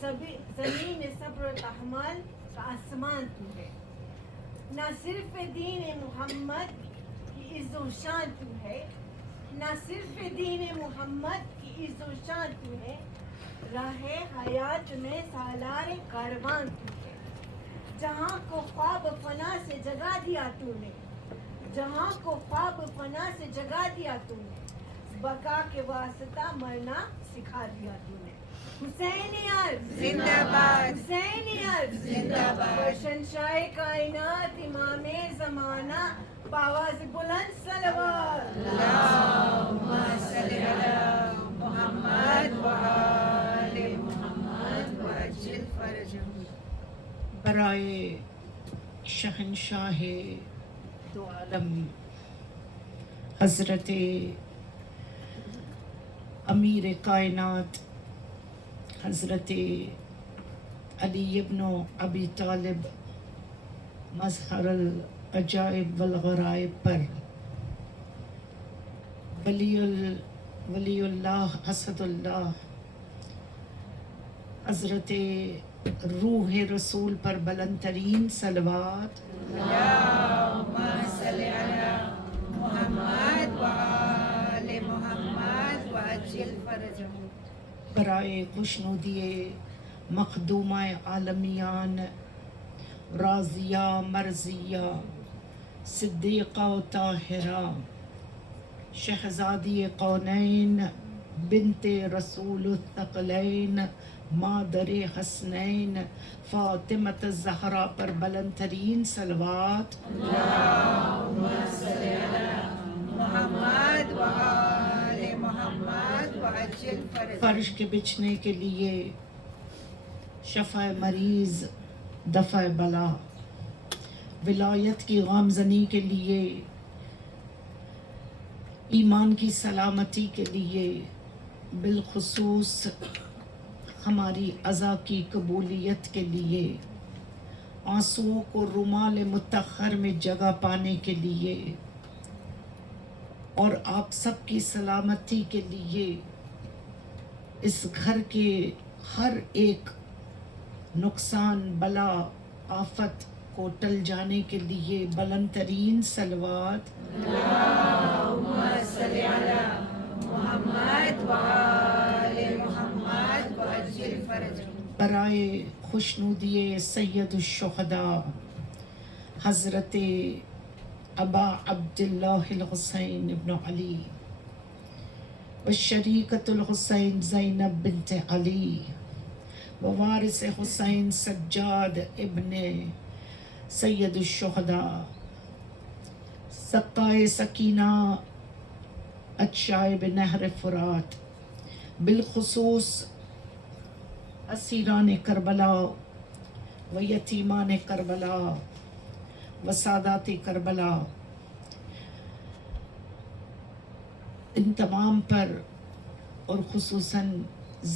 زمین صبر و تحمل کا آسمان تو ہے، نہ صرف دین محمد کی عز و شان تو ہے، نہ صرف دین محمد کی عز و شان تو ہے، راہ حیات میں سالار کاروان تو ہے، جہاں کو خواب فنا سے جگا دیا تو نے، جہاں کو خواب فنا سے جگا دیا تو نے، بقا کے واسطہ مرنا سکھا دیا تو نے۔ حسینیت زندہ باد، حسینیت زندہ باد، شہنشاہ کائنات امام زمانہ بآواز بلند صلوات۔ اللہم صل علی محمد و آل محمد وعجل فرجہم۔ برائے شہنشاہ دو عالم حضرت امیر کائنات حضرت علی ابن ابی طالب مظہر العجائب والغرائب پر ولی اللہ اسد اللہ حضرت روح رسول پر بلند ترین صلوات۔ اللہم صل علی محمد و آل محمد وعجل فرجہم۔ برائے خوشنودی مخدومہ عالمیان راضیہ مرضیہ صدیقہ و طاہرہ شہزادی کونین بنت رسول الثقلین مادر حسنین فاطمۃ الزہرا پر بلند ترین صلوات۔ اللہم صل علی محمد و آل محمد وعجل فرجہم۔ فرش کے بچھنے کے لیے شفع مریض دفع بلا، ولایت کی گامزنی کے لیے، ایمان کی سلامتی کے لیے، بالخصوص ہماری عزا کی قبولیت کے لیے، آنسوؤں کو رومال مطہر میں جگہ پانے کے لیے، اور آپ سب کی سلامتی کے لیے، اس گھر کے ہر ایک نقصان بلا آفت کو ٹل جانے کے لیے بلند ترین صلوات۔ اللہم صل علی محمد و آل محمد وعجل فرجہم۔ برائے خوشنودی سید الشہداء حضرت ابا عبداللہ الحسین ابن علی والشریکۃ الحسین زینب بنت علی ووارث حسین سجاد ابن سید الشہداء سقائے سکینہ اچشائب نہر فرات، بالخصوص اسیران کربلا و یتیمان کربلا و سادات کربلا، ان تمام پر، اور خصوصاً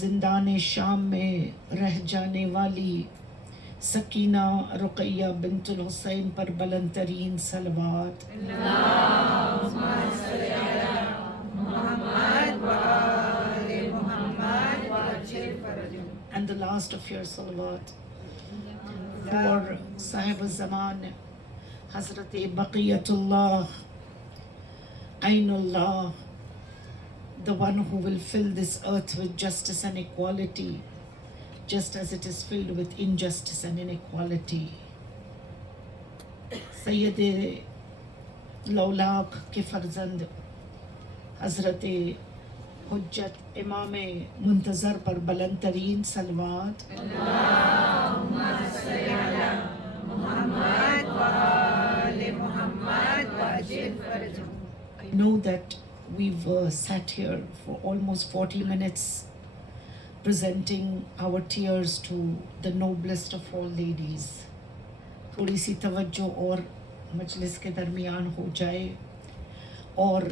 زندان شام میں رہ جانے والی سکینہ رقیہ بنت الحسین پر بلند ترین صلوات۔ اللہم صل علی محمد و آل محمد وعجل فرجہم۔ And the last of your salawat for Sahib al-Zaman Hazrat Baqiyatullah Ainullah, the one who will fill this earth with justice and equality, just as it is filled with injustice and inequality. Sayyid Lawlaq ke farzand Hazrat حجت امام منتظر پر بلند ترین صلوات۔ اللہم صل علی محمد و آل محمد وعجل فرجہم۔ I know that we've sat here for almost 40 minutes presenting our tears to the noblest of all ladies. تھوڑی سی توجہ اور مجلس کے درمیان ہو جائے اور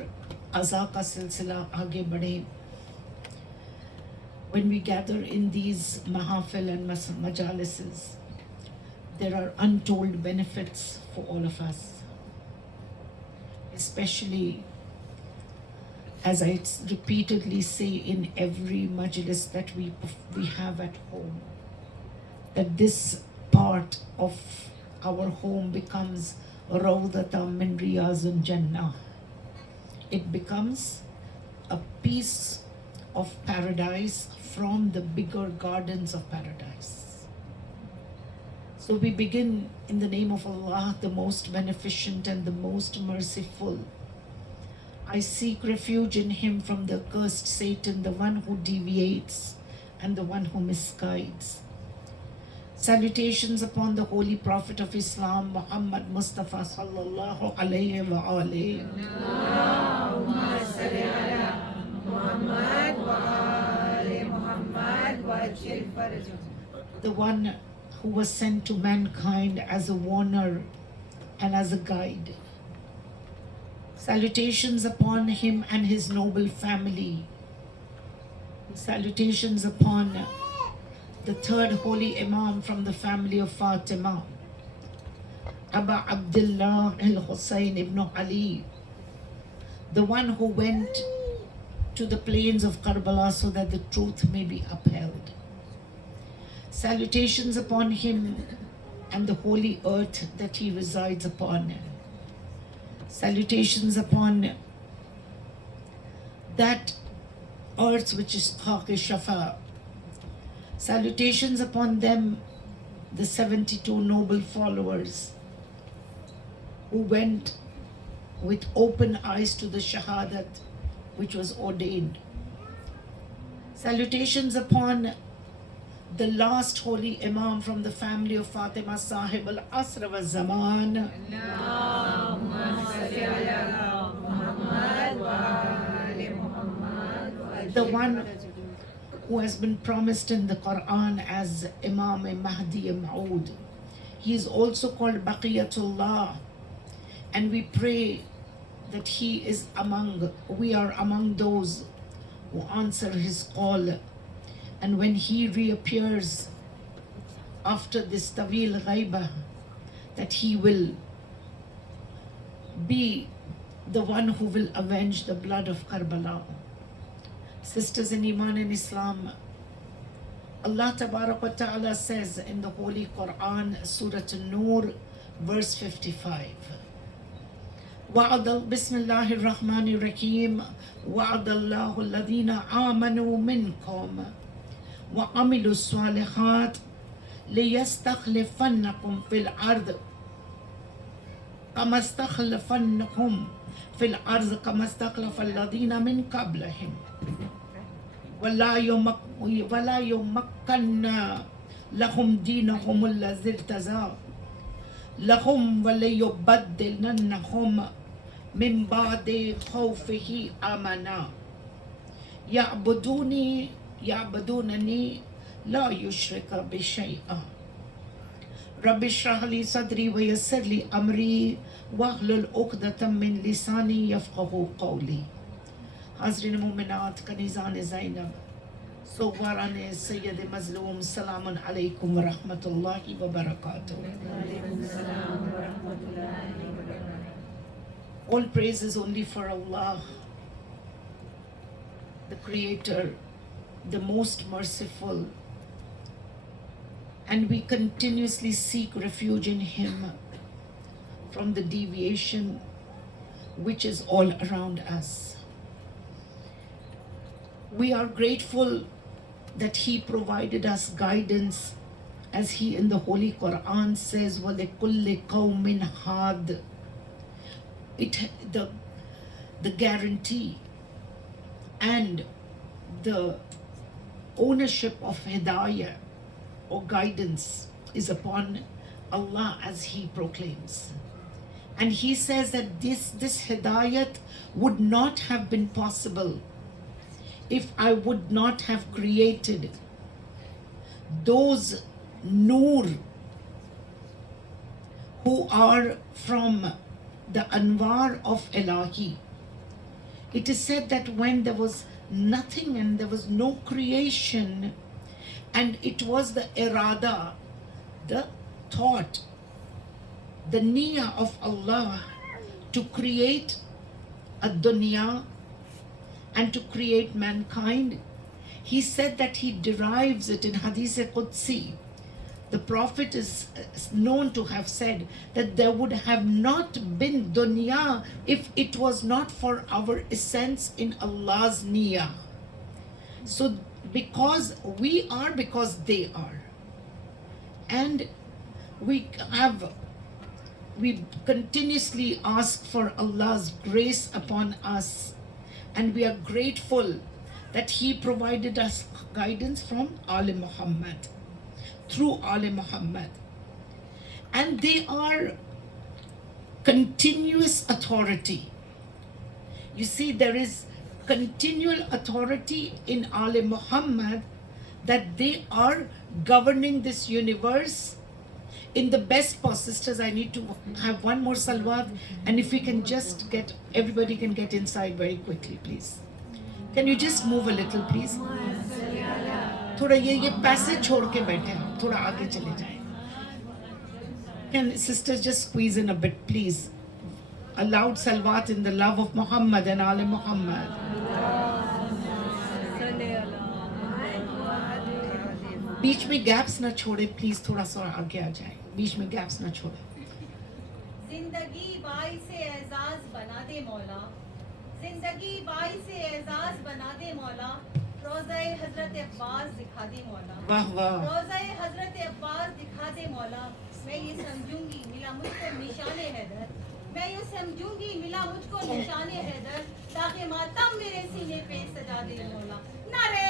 عزا کا سلسلہ آگے بڑھے۔ When we gather in these mahafil and majalises, there are untold benefits for all of us, especially as I repeatedly say in every majlis that we have at home. that this part of our home becomes Rawdatan min Riyazil Jannah. It becomes a piece of paradise from the bigger gardens of paradise. So we begin in the name of Allah, the most beneficent and the most merciful. I seek refuge in him from the accursed Satan, the one who deviates and the one who misguides. Salutations upon the holy prophet of Islam, Muhammad Mustafa sallallahu alayhi wa alihi. Allahumma salli ala Muhammad wa ali Muhammad wa ajil farajahum. The one who was sent to mankind as a warner and as a guide. Salutations upon him and his noble family. Salutations upon the third holy Imam from the family of Fatima, Aba Abdullah al-Hussein ibn Ali, the one who went to the plains of Karbala so that the truth may be upheld. Salutations upon him and the holy earth that he resides upon. Salutations upon that earth which is Khaq-e-Shafa. Salutations upon them, the 72 noble followers who went with open eyes to the Shahadat which was ordained. Salutations upon the last holy Imam from the family of Fatima Sahib al-Asr wa Zaman. Allahumma salli ala Muhammad wa ali Muhammad wa ajil The one farajahum. who has been promised in the Quran as Imam Mahdi Ma'ud. He is also called Baqiyatullah, and we pray that we are among those who answer his call, and when he reappears after this Tawil Ghaibah, that he will be the one who will avenge the blood of Karbala. Sisters in Iman and Islam, Allah Tabarak wa Ta'ala says in the Holy Quran, Surah An-Nur, verse 55. Bismillahir Rahmanir Rahim. Wa'adallahu alladhina amanu minkum wa amilu salihat liyastakhlifannakum fil ard kama istakhlafannahum fil ard kama istakhlafa alladhina min qablihim. ولا يمكننا لهم دينهم الذي ارتضى لهم وليبدلنهم من بعد خوفه آمنا يعبدونني لا يشرك بي شيئا رب اشرح لي صدري ويسر لي أمري واحلل عقدة من لساني يفقهوا قولي. حاضرین مومنات کنیزان زینب سوگواران سید مظلوم سلام علیکم ورحمۃ اللہ وبرکاتہ. All praise is only for Allah, the Creator, the most merciful, and we continuously seek refuge in Him from the deviation which is all around us. We are grateful that He provided us guidance, as He in the Holy Quran says, وَلِكُلِّ قَوْمٍ هَادٍ. The guarantee and the ownership of hidayah or guidance is upon Allah, as He proclaims. And He says that this hidayat would not have been possible if I would not have created those Noor who are from the Anwar of Ilahi. It is said that when there was nothing and there was no creation, and it was the irada, the thought, the niyyah of Allah to create a dunya and to create mankind, He said that He derives it in Hadith Qudsi, the Prophet is known to have said that there would have not been dunya if it was not for our essence in Allah's niyah. So because we are, because they are. And we continuously ask for Allah's grace upon us, and we are grateful that He provided us guidance from Ali Muhammad, through Ali Muhammad. And they are continuous authority. You see, there is continual authority in Ali Muhammad, that they are governing this universe in the best possible. Sisters, I need to have one more salawat, and if we can just get, everybody can get inside very quickly, please. Can you just move a little, please? थोड़ा ये पैसे छोड़ के बैठे हैं, थोड़ा आगे चले जाएं. Can sisters just squeeze in a bit, please? A loud salawat in the love of Muhammad and Ali Muhammad. बीच में गैप्स ना छोड़े प्लीज, थोड़ा सा आगे आ जाए, बीच में गैप्स ना छोड़े. जिंदगी बाई से एजाज बना दे मौला, जिंदगी बाई से एजाज बना दे मौला, रोज़ाए हजरत अब्बास दिखा दे मौला. वाह वाह. रोज़ाए हजरत अब्बास दिखा दे मौला. मैं ये समझूंगी मिला मुझको निशाने हैदर, मैं ये समझूंगी मिला मुझको निशाने हैदर, ताकि मातम मेरे सीने पे सजा दे मौला. नारे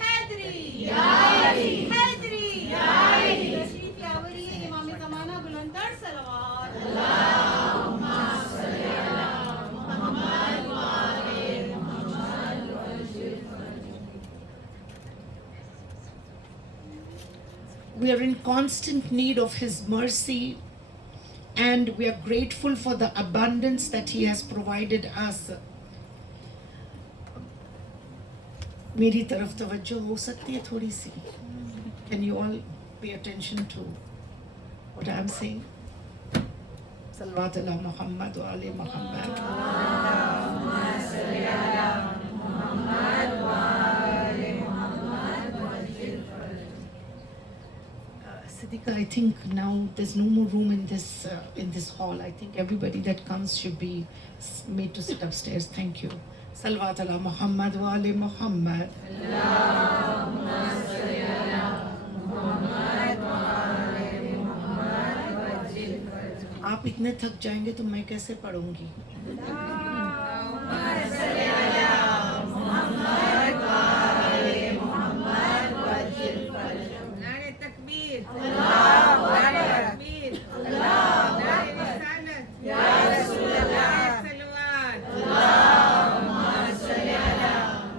हैदरी हैदरी तशरीफ लावरिए इमाम ज़माना बुलंदर सलवात. अल्लाहुम्मा सल्ली अला मुहम्मद व आले मुहम्मद व अजल. We are in constant need of His mercy, and we are grateful for the abundance that He has provided us. मेरी तरफ तवज्जो हो सकती है थोड़ी सी? Can you all pay attention to what I am saying? Salawat ala Muhammad wa ali Muhammad. Siddiqa, I think now there's no more room in this hall. I think everybody that comes should be made to sit upstairs. Thank you. Salawat ala Muhammad wa ali Muhammad. Allahumma salli ala Muhammad wa ali Muhammad wa ajil faraj. आप इतने थक जाएंगे तो मैं कैसे पढ़ूंगी? Allahumma salli ala Muhammad wa ali Muhammad wa ajil faraj. Nare takbir, Allahu Akbar, Allahu Akbar, Ya Rasulullah, salawat, Allahumma salli ala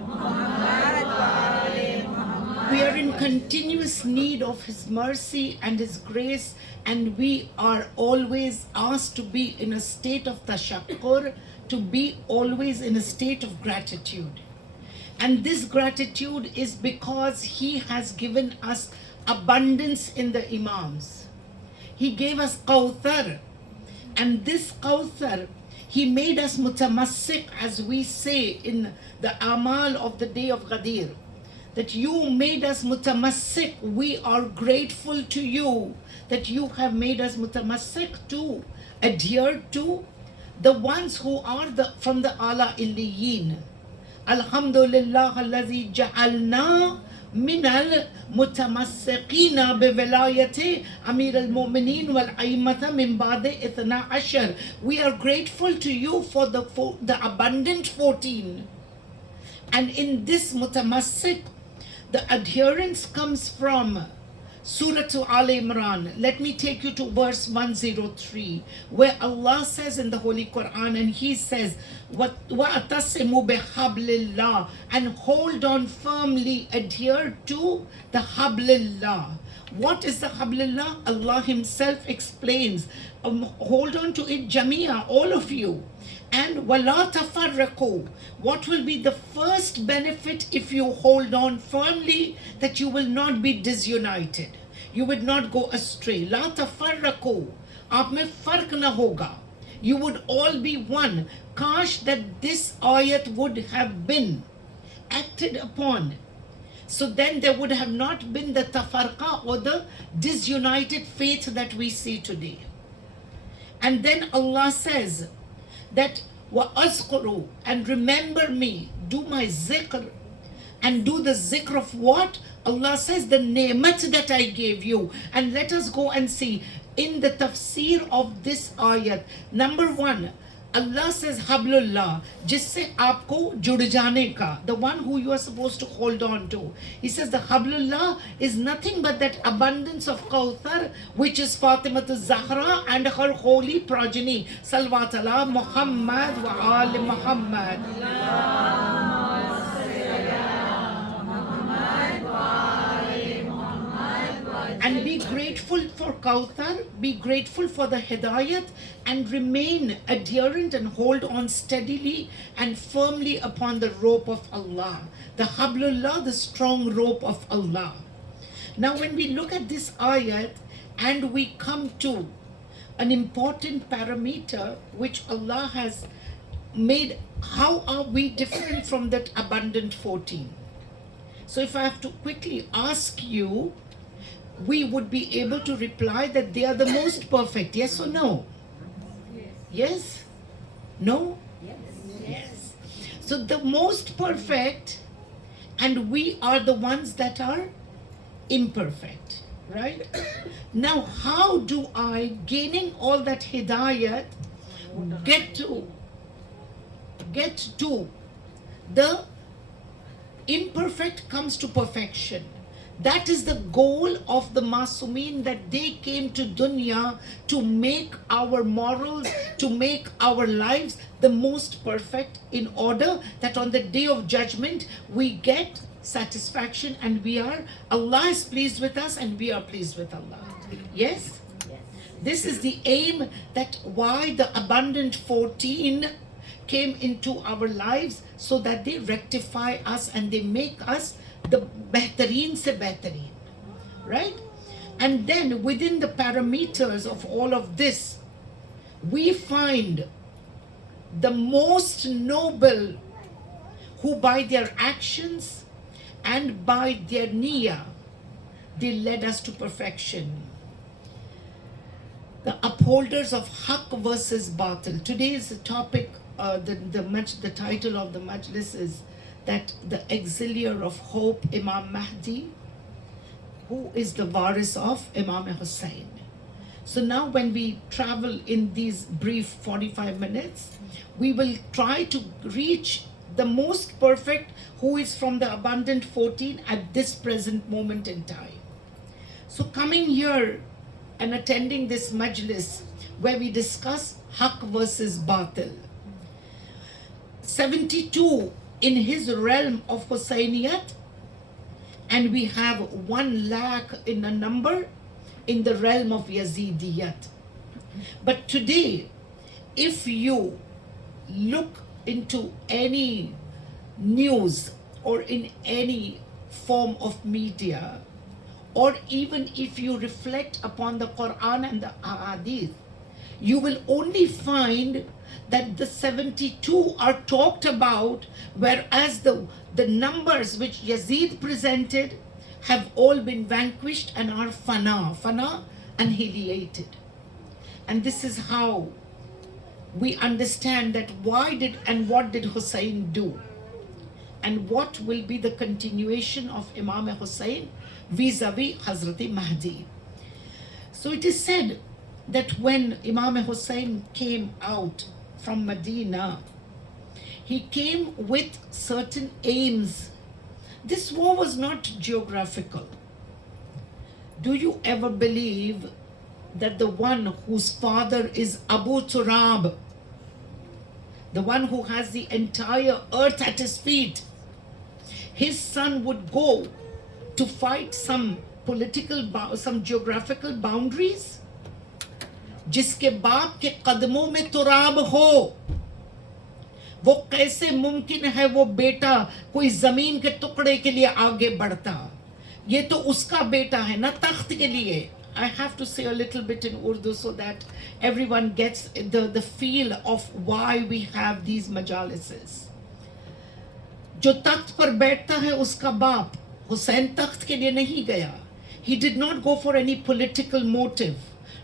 Muhammad wa ali Muhammad. We are in continuous need of His mercy and His grace, and we are always asked to be in a state of tashakkur, to be always in a state of gratitude. And this gratitude is because He has given us abundance in the Imams. He gave us Kawthar, and this Kawthar, He made us mutamassik, as we say in the Amal of the day of Ghadir, that you made us mutamassik. We are grateful to you that you have made us mutamassik, to adhere to the ones who are from the Ala Illiyin. Alhamdulillah allazi ja'alna min al-mutamassiqina bivilayati Amir al-Mu'mineen wal-A'immata min ba'di ithna ashar. We are grateful to you for the abundant 14. And in this mutamassik, the adherence comes from Surah Al Imran. Let me take you to verse 103, where Allah says in the Holy Quran, and He says, وَأَتَصِمُوا بِحَبْلِ اللَّهِ, and hold on firmly, adhere to the Hablillah. What is the Hablillah? Allah Himself explains. Hold on to it, Jamia, all of you. And وَلَا تَفَرَّقُوا. What will be the first benefit if you hold on firmly? That you will not be disunited. You would not go astray. لَا تَفَرَّقُوا. آپ میں فرق نہ ہوگا. You would all be one. Kash that this ayat would have been acted upon So then there would have not been the tafarqa or the disunited faith that we see today. And then Allah says that وَأَذْكُرُوا, and remember me, do my zikr. And do the zikr of what? Allah says the ni'mat that I gave you. And let us go and see in the tafsir of this ayat. Number one, Allah says Hablullah, jisse aapko jud jane ka, the one who you are supposed to hold on to. He says the Hablullah is nothing but that abundance of Kawthar, which is Fatimatul Zahra and her holy progeny. Salawat ala Muhammad wa ali Muhammad. And be grateful for Kawthar, be grateful for the Hidayat, and remain adherent and hold on steadily and firmly upon the rope of Allah. The Hablullah, the strong rope of Allah. Now when we look at this ayat and we come to an important parameter which Allah has made, how are we different from that abundant 14? So if I have to quickly ask you, we would be able to reply that they are the most perfect. Yes or no? Yes? No? Yes. So the most perfect, and we are the ones that are imperfect. Right? Now, how do I, gaining all that hidayat, get to the imperfect comes to perfection? That is the goal of the Masumeen, that they came to dunya to make our morals, to make our lives the most perfect, in order that on the day of judgment we get satisfaction and Allah is pleased with us and we are pleased with Allah. Yes? This is the aim, that why the abundant 14 came into our lives, so that they rectify us and they make us the behtareen se behtareen, right? And then within the parameters of all of this, we find the most noble, who by their actions and by their niyyah, they led us to perfection. The upholders of haqq versus batil. Today's topic, the title of the majlis is that the auxiliary of hope, Imam Mahdi, who is the waris of Imam Hussain. So now when we travel in these brief 45 minutes, we will try to reach the most perfect, who is from the abundant 14 at this present moment in time. So coming here and attending this majlis where we discuss haqq versus batil. 72 in his realm of Hussainiyat, and we have 1 lakh in a number in the realm of Yazidiyat. But today, if you look into any news or in any form of media, or even if you reflect upon the Quran and the Ahadith, you will only find that the 72 are talked about, whereas the numbers which Yazid presented have all been vanquished and are fana, annihilated. And this is how we understand that what did Hussein do, and what will be the continuation of Imam Hussein vis-a-vis Hazrat Mahdi. So it is said that when Imam Hussein came out from Medina, he came with certain aims. This war was not geographical. Do you ever believe that the one whose father is Abu Turab, the one who has the entire earth at his feet, his son would go to fight some some geographical boundaries? जिसके बाप के कदमों में तुराब हो, वो कैसे मुमकिन है वो बेटा कोई जमीन के टुकड़े के लिए आगे बढ़ता? ये तो उसका बेटा है ना तख्त के लिए. I have to say a little bit in Urdu so that everyone gets the feel of why we have these majalises. जो तख्त पर बैठता है उसका बाप, Hussain takht ke liye nahi gaya. He did not go for any political motive,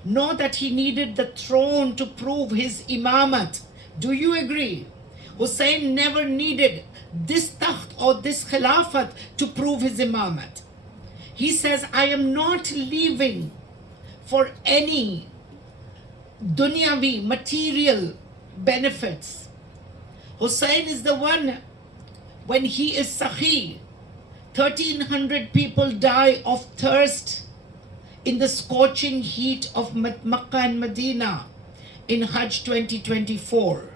nor that he needed the throne to prove his imamat. Do you agree? Hussain never needed this takht or this khilafat to prove his imamat. He says, I am not leaving for any dunyavi material benefits. Hussain is the one, when he is Sakhi, 1,300 people die of thirst in the scorching heat of Makkah and Medina in Hajj 2024.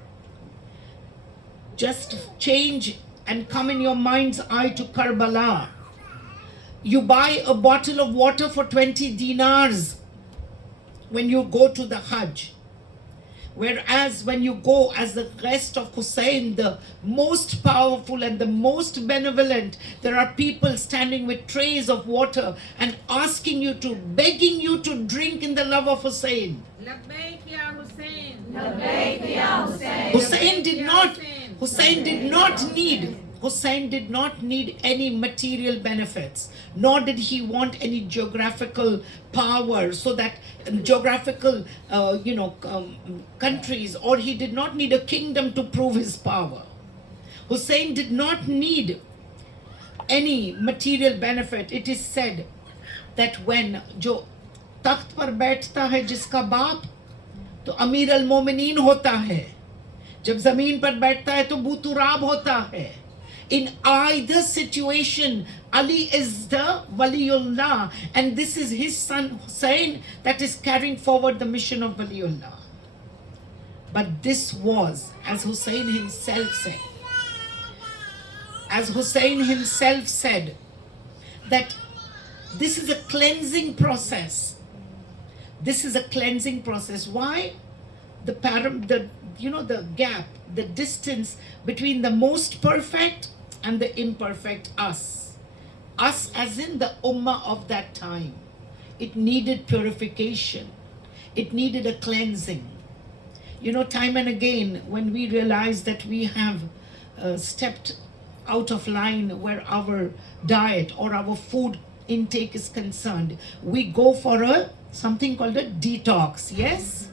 Just change and come in your mind's eye to Karbala. You buy a bottle of water for 20 dinars when you go to the Hajj. Whereas when you go as the guest of Hussain, the most powerful and the most benevolent, there are people standing with trays of water and asking you to, begging you to drink in the love of Hussain. Labbaik ya Hussain. Hussain did not need any material benefits, nor did he want any geographical power, so that geographical, countries, or he did not need a kingdom to prove his power. Hussain did not need any material benefit. It is said that when jo takht par baithta hai jiska baap, to Amir al-Momineen hota hai. Jab zameen par baithta hai to Buturab hota hai. In either situation, Ali is the Waliullah, and this is his son Hussain that is carrying forward the mission of Waliullah. But this was, as Hussain himself said, that this is a cleansing process. This is a cleansing process. Why? The gap, the distance between the most perfect and the imperfect us. Us as in the ummah of that time. It needed purification. It needed a cleansing. Time and again, when we realize that we have stepped out of line where our diet or our food intake is concerned, we go for something called a detox, yes?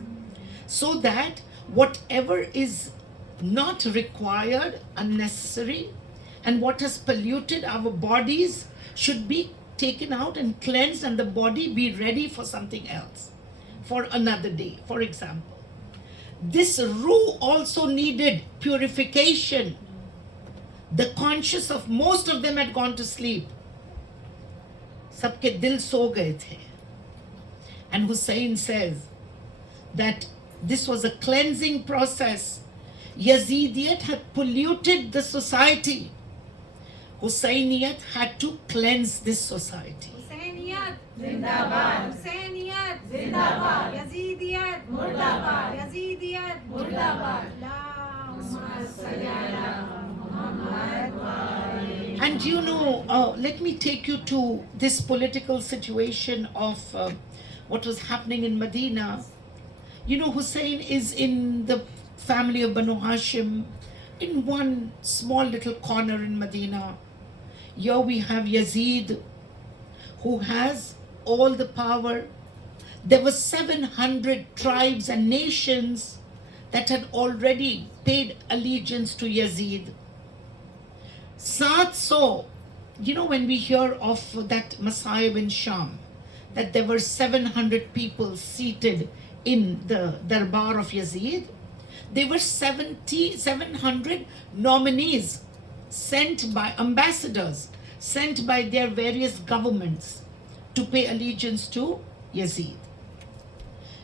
So that whatever is not required, unnecessary, and what has polluted our bodies should be taken out and cleansed, and the body be ready for something else, for another day, for example. This ruh also needed purification. The conscious of most of them had gone to sleep. Sabke dil so gaye the. And Hussain says that this was a cleansing process. Yazidiyat had polluted the society. Hussainiyat had to cleanse this society. Hussainiyat Zindabad. Hussainiyat Zindabad. Yazidiyat Murdabad. Yazidiyat Murdabad. Allahumma salli ala Muhammad wa ali. And let me take you to this political situation of what was happening in Medina. Hussain is in the family of Banu Hashim in one small little corner in Medina. Here we have Yazid, who has all the power. There were 700 tribes and nations that had already paid allegiance to Yazid. 700, when we hear of that Masayib in Sham, that there were 700 people seated in the Darbar of Yazid, there were 700 nominees sent by ambassadors, sent by their various governments to pay allegiance to Yazid.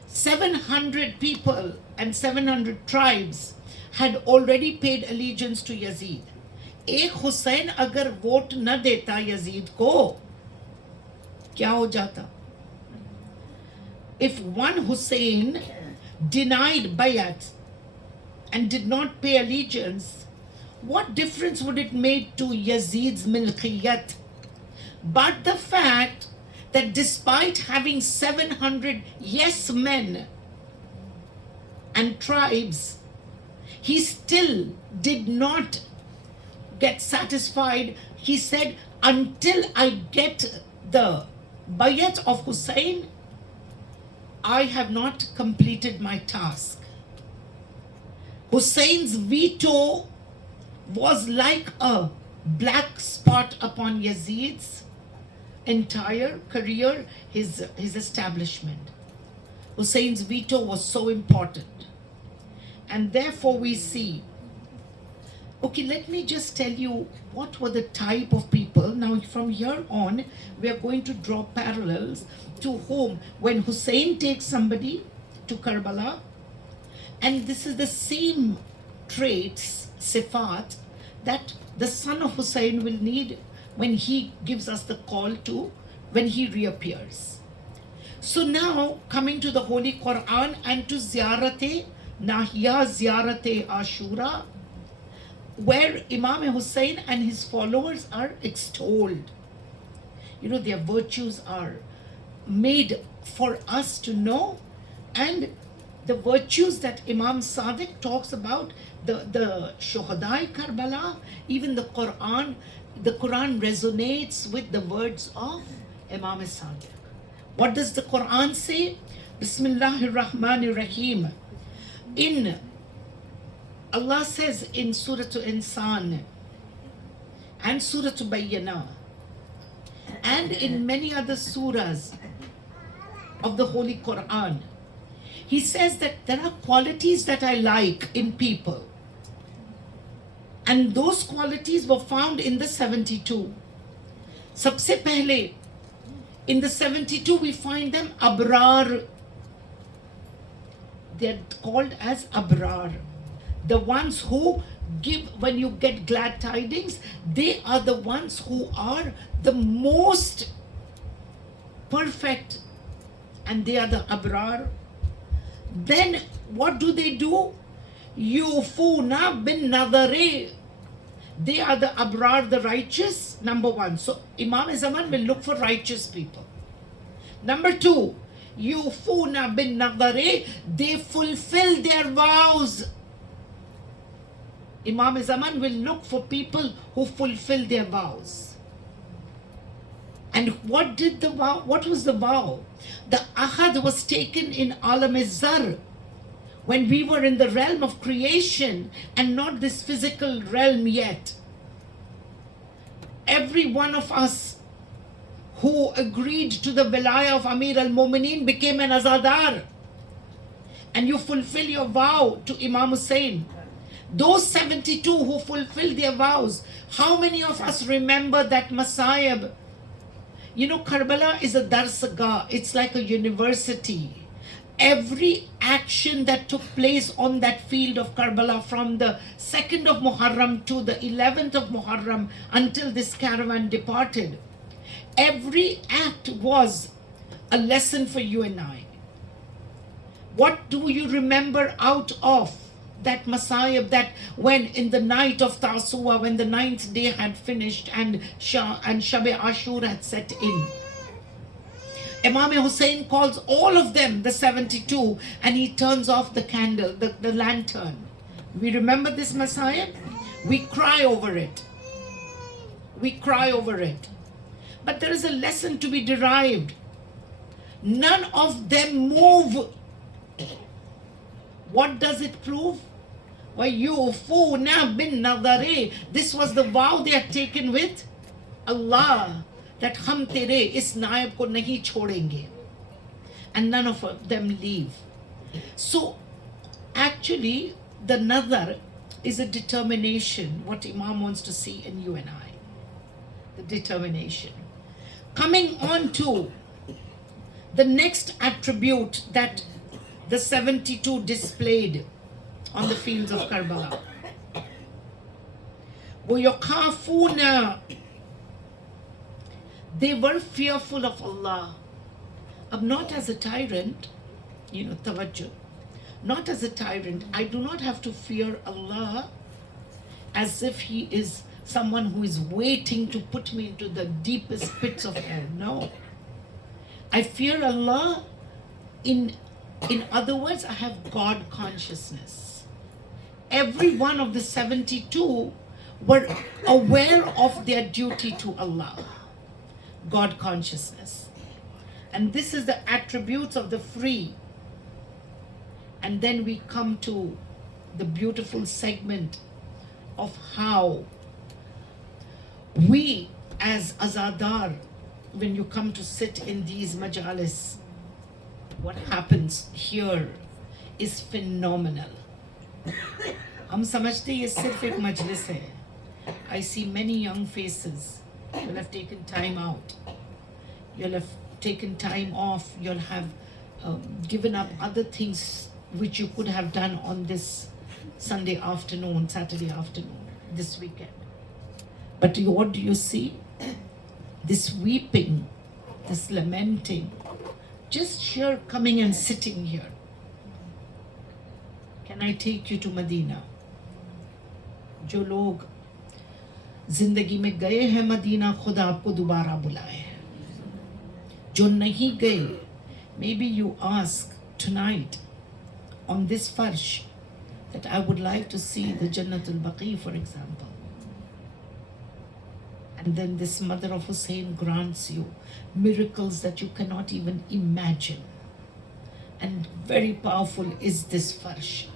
700 people and 700 tribes had already paid allegiance to Yazid. Ek Hussain agar vote na deta Yazid ko, kya ho jata? If one Hussain denied bayat and did not pay allegiance, what difference would it make to Yazid's milkiyat? But the fact that despite having 700 yes men and tribes, he still did not get satisfied. He said, until I get the bayat of Hussein, I have not completed my task. Hussein's veto was like a black spot upon Yazid's entire career, his establishment. Hussein's veto was so important. And therefore we see, okay, let me just tell you what were the type of people. Now from here on, we are going to draw parallels to whom, when Hussein takes somebody to Karbala, and this is the same traits, sifat, that the son of Hussein will need when he gives us the call to, when he reappears. So now, coming to the Holy Quran and to Ziyarate Nahiya, Ziyarate Ashura, where Imam Hussein and his followers are extolled. You know, their virtues are made for us to know, and the virtues that Imam Sadiq talks about, the Shuhadai Karbala, even the Quran resonates with the words of Imam Sadiq. What does the Quran say? Bismillahir Rahmanir Rahim. Allah says in Surah Insan and Surah Bayyana and in many other surahs of the Holy Quran, He says that there are qualities that I like in people. And those qualities were found in the 72. Sabse pehle, in the 72 we find them abrar. They're called as abrar. The ones who give, when you get glad tidings, they are the ones who are the most perfect, and they are the abrar. Then what do? Yufuna bin nadare. They are the abrar, the righteous, number one. So Imam Zaman will look for righteous people. Number two, Yufuna bin nadare, they fulfill their vows. Imam Zaman will look for people who fulfill their vows. And what did the vow? What was the vow? The ahad was taken in Alam-e-Zar, when we were in the realm of creation and not this physical realm yet. Every one of us who agreed to the Wilaya of Amir al-Mu'mineen became an Azadar. And you fulfill your vow to Imam Hussein. Those 72 who fulfilled their vows, how many of us remember that Masayib? You know, Karbala is a darsgah. It's like a university. Every action that took place on that field of Karbala from the 2nd of Muharram to the 11th of Muharram until this caravan departed, every act was a lesson for you and I. What do you remember out of that Masayib, that when in the night of Tasu'a, when the 9th day had finished and Shab-e Ashur had set in, Imam Hussein calls all of them, the 72, and he turns off the candle, the lantern. We remember this Masayib? We cry over it. We cry over it. But there is a lesson to be derived. None of them move. What does it prove? وَيُوفُونَ بِالنَّظَرِ. This was the vow they had taken with Allah, that hum tere is naib ko nahi chhodenge. And none of them leave. So actually the nazar is a determination, what Imam wants to see in you and I. The determination. Coming on to the next attribute that the 72 displayed on the fields of Karbala. وَيَخَافُونَ. They were fearful of Allah. Not as a tyrant, tawajjuh. Not as a tyrant. I do not have to fear Allah as if He is someone who is waiting to put me into the deepest pits of hell. No. I fear Allah. In other words, I have God consciousness. Every one of the 72 were aware of their duty to Allah, God consciousness. And this is the attributes of the free. And then we come to the beautiful segment of how we as Azadar, when you come to sit in these majalis, what happens here is phenomenal. ہم سمجھتے یہ صرف ایک مجلس ہے. I see many young faces. You'll have taken time out. You'll have taken time off. You'll have given up other things which you could have done on this Sunday afternoon, Saturday afternoon, this weekend. But what do you see? This weeping, this lamenting, just sheer coming and sitting here. Can I take you to Medina? جو لوگ زندگی میں گئے ہیں مدینہ, خدا آپ کو دوبارہ بلائے. جو نہیں گئے, maybe you ask tonight on this farsh that I would like to see the Jannatul Baqi, for example. And then this mother of Hussein grants you miracles that you cannot even imagine. And very powerful is this farsh.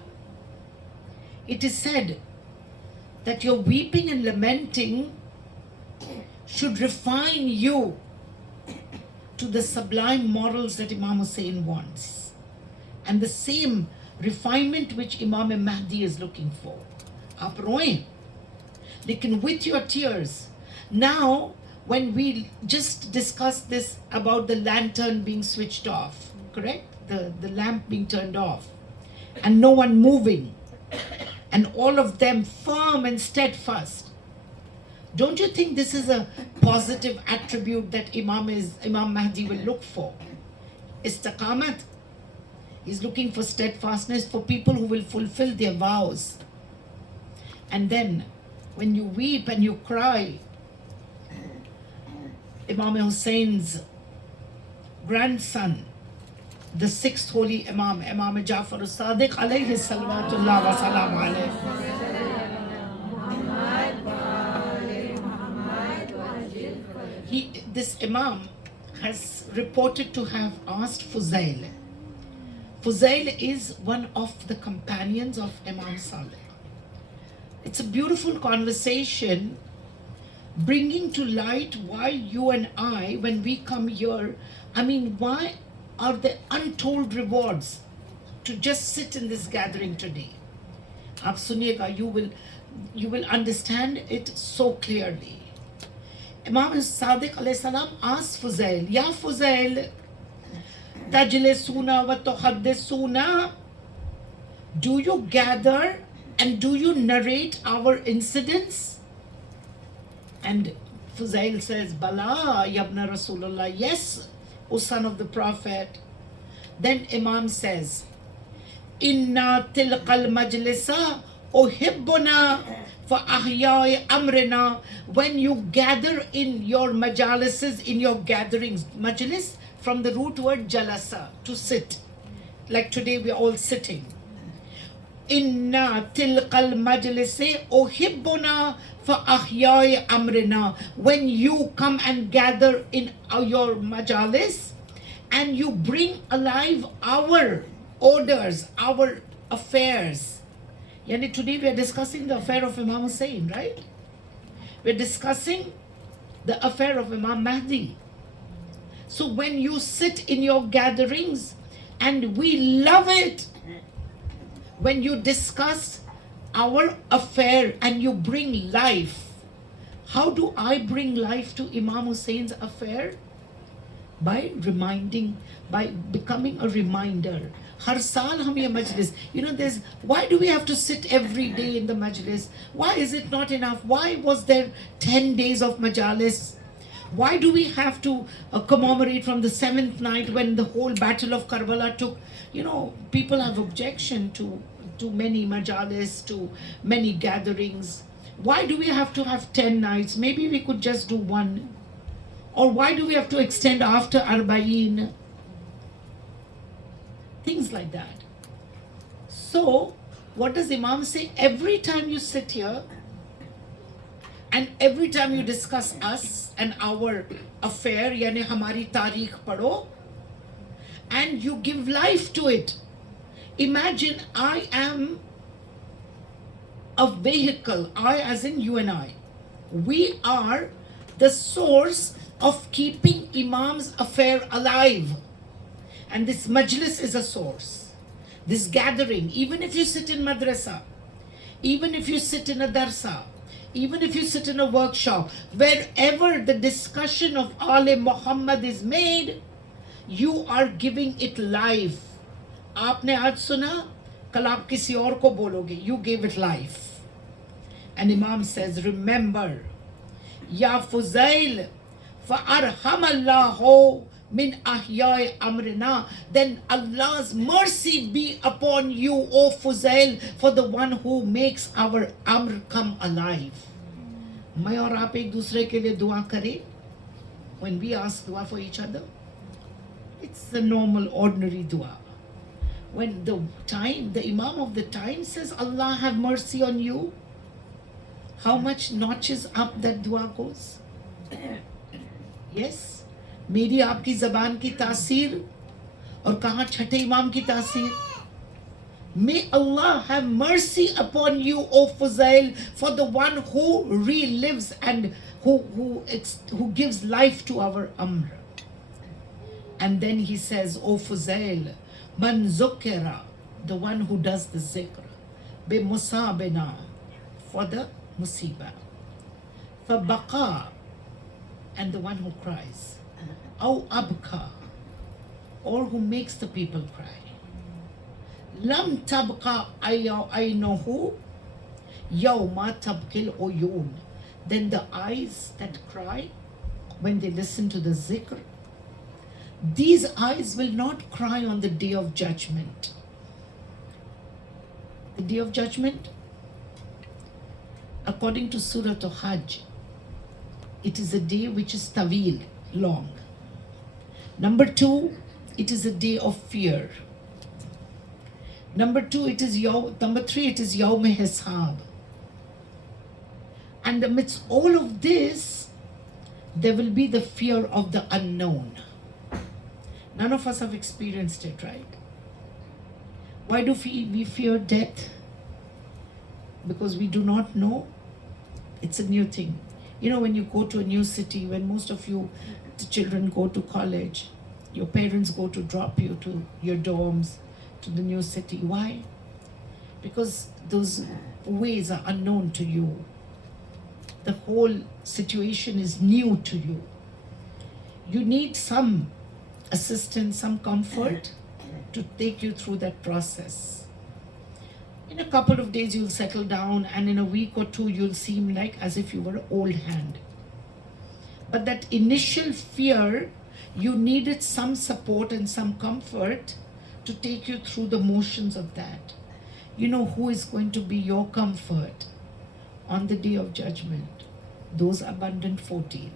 It is said that your weeping and lamenting should refine you to the sublime morals that Imam Hussein wants, and the same refinement which Imam Mahdi is looking for. Aap roein, lekin with your tears. Now, when we just discussed this about the lantern being switched off, correct? The lamp being turned off, and no one moving, and all of them firm and steadfast. Don't you think this is a positive attribute that Imam Mahdi will look for? Istiqamat. He's looking for steadfastness, for people who will fulfill their vows. And then when you weep and you cry, Imam Hussein's grandson, the sixth holy Imam, Imam Jafar as-Sadiq alayhi salawatullah wa salam alayhi. This Imam has reported to have asked Fuzail. Fuzail is one of the companions of Imam Saleh. It's a beautiful conversation bringing to light why you and I, when we come here, why are there untold rewards to just sit in this gathering today? Aap suniyega, you will understand it so clearly. Imam Sadiq alayhi salam asked Fuzail, Ya Fuzail, tajlisuna wa tuhaddisuna, do you gather and do you narrate our incidents? And Fuzail says, Bala, yabna Rasulullah, yes, O son of the Prophet. Then Imam says, Inna tilqal majlisa uhibbuna fa ahyai amrina. When you gather in your majalises, in your gatherings, majlis from the root word jalasa, to sit. Like today we are all sitting. Inna tilqal majlisi uhibbuna fa ahyai amrina. When you come and gather in your majalis and you bring alive our orders, our affairs. Yani today we are discussing the affair of Imam Hussein, right? We are discussing the affair of Imam Mahdi. So when you sit in your gatherings, and we love it when you discuss our affair and you bring life. How do I bring life to Imam Hussein's affair? By reminding, by becoming a reminder. Har saal hum ye majlis. Why do we have to sit every day in the majlis? Why is it not enough? Why was there 10 days of majalis? Why do we have to commemorate from the 7th night when the whole battle of Karbala took? People have objection to many majalis, to many gatherings. Why do we have to have 10 nights? Maybe we could just do one. Or why do we have to extend after Arba'in? Things like that. So, what does Imam say? Every time you sit here, And every time you discuss us and our affair, yani hamari tarikh padho, and you give life to it. Imagine I am a vehicle, I as in you and I. We are the source of keeping Imam's affair alive. And this majlis is a source. This gathering, even if you sit in madrasa, even if you sit in a darsa, even if you sit in a workshop, wherever the discussion of Ale Muhammad is made, you are giving it life. आपने आज सुना, कल आप किसी और को बोलोगे. You gave it life. And Imam says, remember, Ya Fuzail, فَأَرْحَمَ اللَّهُ min ahyai amrina, then Allah's mercy be upon you, O Fuzail, for the one who makes our amr come alive. मैं और आप एक दूसरे के लिए दुआ करें. When we ask dua for each other, it's the normal ordinary dua. When the Imam of the time says, Allah have mercy on you, how much notches up that dua goes? Yes. मेरी आपकी ज़बान की तासीर और कहाँ छठे इमाम की तासीर. May Allah have mercy upon you, O Fuzail, for the one who relives and who gives life to our amr. And then he says, O Fuzail, man zukira, the one who does the zikr, be musabina, for the musibah, for baqa, and the one who cries, aw abka, or who makes the people cry. Lam tabqa aynahu yawma tabkil uyun. Then the eyes that cry when they listen to the zikr, these eyes will not cry on the day of judgment. The day of judgment, according to Surah Al-Hajj, it is a day which is tawil, long. Number 2, it is a day of fear. Number 3, it is Yawm Hisab. And amidst all of this, there will be the fear of the unknown. None of us have experienced it, right? Why do we fear death? Because we do not know. It's a new thing. You know, when you go to a new city, when most of you, the children go to college, your parents go to drop you to your dorms, to the new city. Why? Because those ways are unknown to you. The whole situation is new to you. You need some assistance, some comfort to take you through that process. In a couple of days, you'll settle down, and in a week or two, you'll seem like as if you were an old hand. But that initial fear, you needed some support and some comfort to take you through the motions of that. You know who is going to be your comfort on the day of judgment? Those abundant 14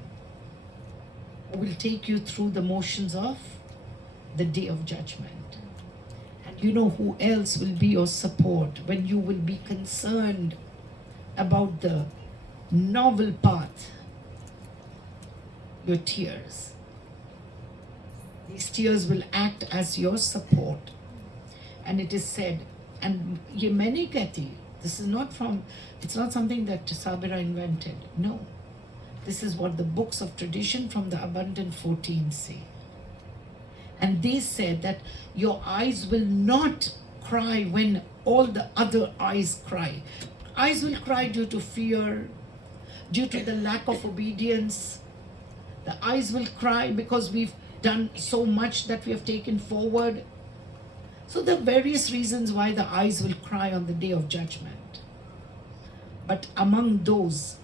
who will take you through the motions of the day of judgment. And you know who else will be your support when you will be concerned about the novel path? Your tears. These tears will act as your support. And it is said, and ye maine kehti, this is not from, it's not something that Sabira invented. No. This is what the books of tradition from the abundant 14 say. And they said that your eyes will not cry when all the other eyes cry. Eyes will cry due to fear, due to the lack of obedience. The eyes will cry because we've done so much that we have taken forward. So there are various reasons why the eyes will cry on the day of judgment. But among those,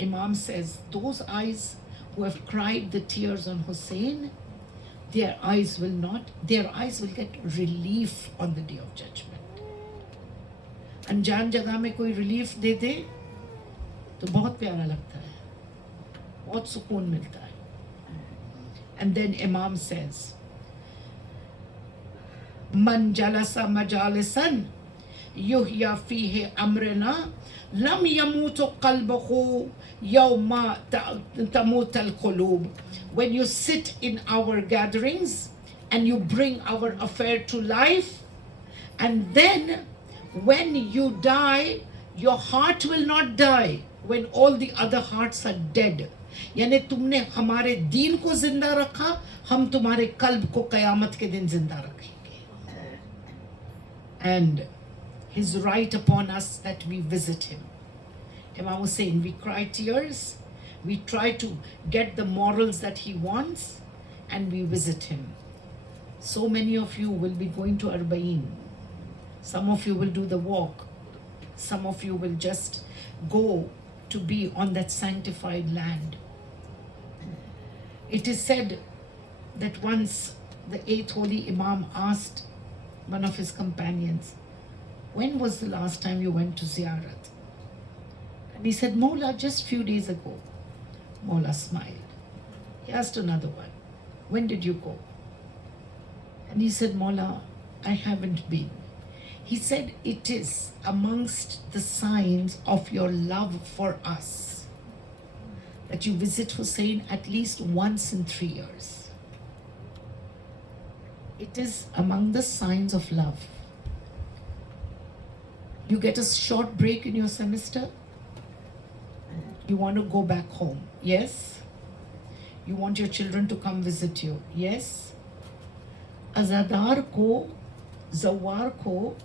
Imam says, those eyes who have cried the tears on Hussein, their eyes will get relief on the day of judgment. अनजान जगह में कोई relief दे दे तो बहुत प्यारा लगता है, बहुत सुकून मिलता है. And then Imam says, Man jalasa majalisan يحيى فيه أمرنا لم يموت قلبه يوم تموت القلوب. When you sit in our gatherings and you bring our affair to life, and then when you die, your heart will not die when all the other hearts are dead. یعنی تم نے ہمارے دین کو زندہ رکھا, ہم تمہارے قلب کو قیامت کے دن زندہ رکھیں گے. And his right upon us that we visit him. Imam Hussein, we cry tears, we try to get the morals that he wants, and we visit him. So many of you will be going to Arba'in. Some of you will do the walk. Some of you will just go to be on that sanctified land. It is said that once the 8th Holy Imam asked one of his companions, when was the last time you went to Ziyarat? And he said, Mawla, just few days ago. Mawla smiled. He asked another one, when did you go? And he said, Mawla, I haven't been. He said, it is amongst the signs of your love for us that you visit Hussein at least once in 3 years. It is among the signs of love. You get a short break in your semester. You want to go back home. Yes. You want your children to come visit you. Yes. Azadar ko, Zawar ko,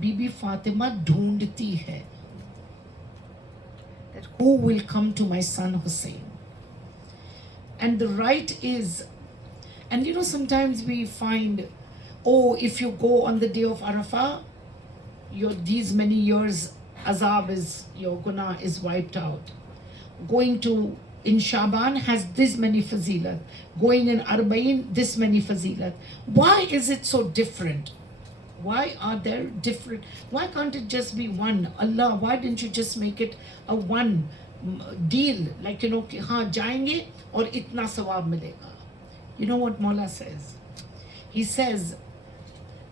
Bibi Fatima dhoondti hai. That who will come to my son Hussein? And the right is, and you know, sometimes we find, oh, if you go on the day of Arafah, your these many years azab is, your guna is wiped out. Going to in Shaban has this many fazilat. Going in Arba'in, this many fazilat. Why is it so different? Why are there different? Why can't it just be one? Allah, why didn't you just make it a one deal? Like, you know, haan jayenge aur itna sawab milega. You know what Mawla says? He says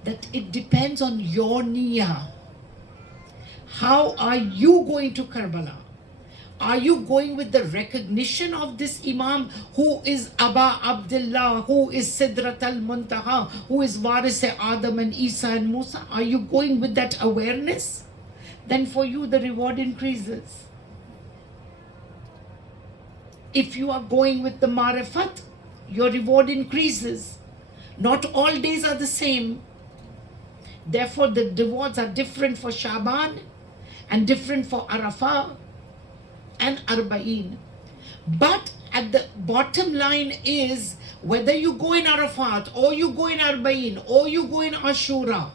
that it depends on your niyyah. How are you going to Karbala? Are you going with the recognition of this Imam who is Aba Abdullah, who is Sidrat al-Muntaha, who is Waris Adam and Isa and Musa? Are you going with that awareness? Then for you the reward increases. If you are going with the Marifat, your reward increases. Not all days are the same. Therefore the rewards are different for Shaban and different for Arafah and Arba'in. But at the bottom line is, whether you go in Arafat or you go in Arba'in or you go in Ashura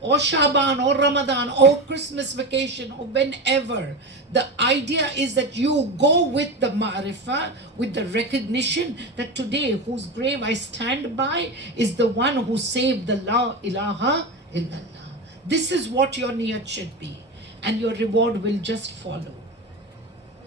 or Shaban or Ramadan or Christmas vacation or whenever, the idea is that you go with the ma'rifah, with the recognition that today whose grave I stand by is the one who saved the La ilaha illallah. This is what your niyat should be, and your reward will just follow.